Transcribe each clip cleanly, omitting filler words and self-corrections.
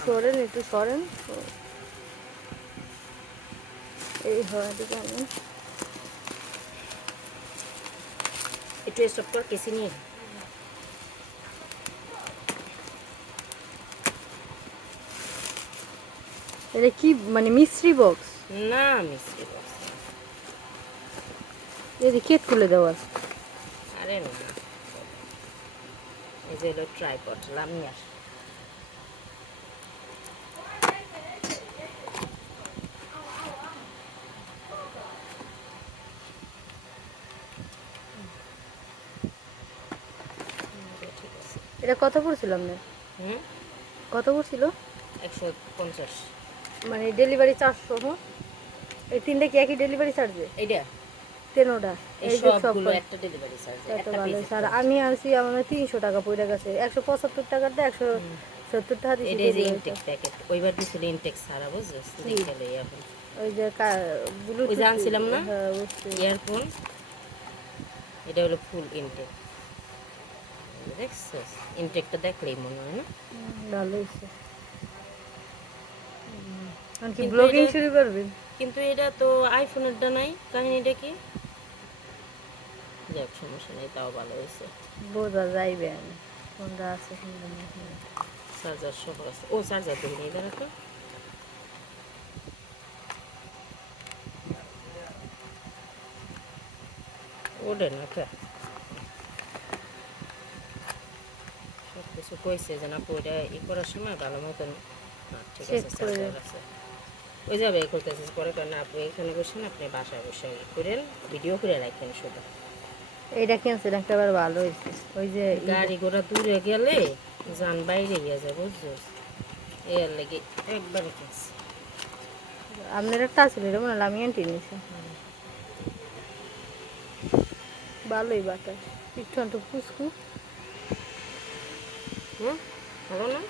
একটু সরেন এই হয় দিকে আমি একটু স্টপ কর কেসি নিয়ে। এটা কি মানে মিস্ট্রি বক্স? না মিস্ত্রি বক্স, এই যে কেট খুলে দেওয়ার। আরে না, এই যে হলো ট্রাইপড লামিয়ার। এটা কত পড়ছিল আপনার? কত পড়ছিল? 150। মানে ডেলিভারি চার্জ সহ এই তিনটে কি একই ডেলিভারি চার্জে? এইটা তেনোটা এই এই যে সবগুলো সব একটা ডেলিভারি চার্জ, এত একটা ভালো পেজে। স্যার। আমি আনছি আমার 300 টাকা পড়ে গেছে, 175 টাকাতে 170 টাকা দিছি এটা যে ডেলিভারি ইনটেক চার্জ। প্যাকেট, ওইবার দিছিল ইনটেক সারা, বুঝছিস? দেখে লই এখন। ওই যে ওই যে ব্লুটুথ আনছিলাম না হ্যাঁ বুঝছি। ইয়ারফোন, এটা হলো ফুল ইনটেক। দেখছিস ইনটেকটা দেখলেই মনে হয় না? ভালো হয়েছে। আর কি কিন্তু ব্লগিং এটা- শুরু করবেন? কিন্তু এটা তো আইফোনেরটা নাই, কাহিনীটা কি? যাক সমস্যা নেই, তাও ভালো হয়েছে। বোঝা যাইবে আমি কোনটা আছে কোনটা নেই। চার্জার সব আছে। ও চার্জার দিই নি, এদের একটা ওডে না কে সব কিছু কইছে যে না ওইটা ই করার সময় ভালো মতন। ঠিক চেক আছে, করে চার্জার আছে, ওই যাবে এই করতেছিস পরে করেন। আপনি এখানে বসেন, আপনি বাসায় বসে ই করেন, ভিডিও করে রাখেন শুধু। এইটা কিনছেন একেবারে ভালো হয়েছে। ওই যে গাড়ি ঘোড়া দূরে গেলে যান বাইরে গিয়ে যায়, বুঝছিস? এর লেগে একবারে কিনছি। আপনার একটা আছে এটা মনে হয় আমি আনটি নিয়েছি। ভালোই বাটার একটু ফুসকু। ভালো না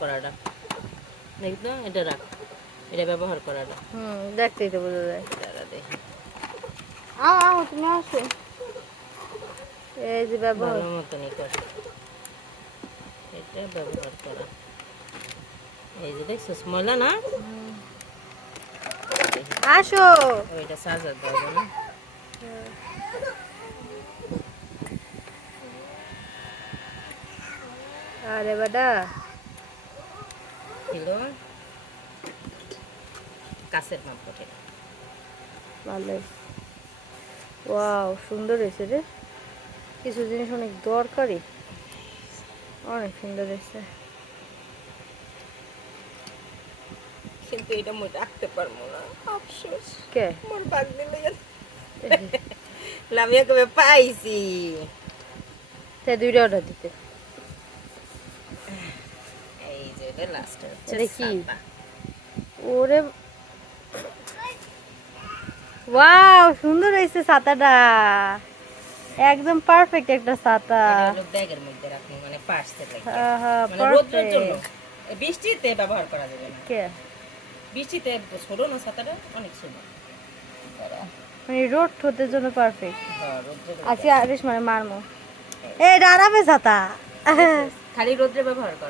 করাটা? দেখ তো, এটা রাখ, এটা ব্যবহার করাটা। দেখতেই তো বোঝা যায়। দাঁড়া দেখি, তুমি আসো। এই যে ব্যবহার ভালো মতনই কর, এটা ব্যবহার করা। এই যে দেখছিস ময়লা না? আসো। ওইটা চার্জার দেওয়া না? আরে বেটা হলো কাছের মাপ ওঠে। ভালো। ওয়াও সুন্দর হয়েছে রে, কিছু জিনিস অনেক দরকারি, অনেক সুন্দর হয়েছে। কিন্তু এটা মই রাখতে পারবো না, আফসোস। কে মোর বাগ দিলে লামিয়া কবে পাইছি। তাই দুইটা অর্ডার দিতে। এই যে এটা লাস্ট এটা কি? ওরে ওয়াও সুন্দর হয়েছে ছাতাটা, একদম পারফেক্ট একটা ছাতা। ব্যাগের মধ্যে রাখবো, মানে পার্সে লাগে, হ্যাঁ মানে রোদ্রের জন্য। বৃষ্টিতে ব্যবহার করা যাবে না, কে বৃষ্টিতে ছোট না ছাতাটা, অনেক সুন্দর। মানে রোড হতে জন্য পারফেক্ট। হ্যাঁ রোদ্রে আচ্ছা আরিস মানে মারমো এই আরামে ছাতা খালি রোদ্রে ব্যবহার করা।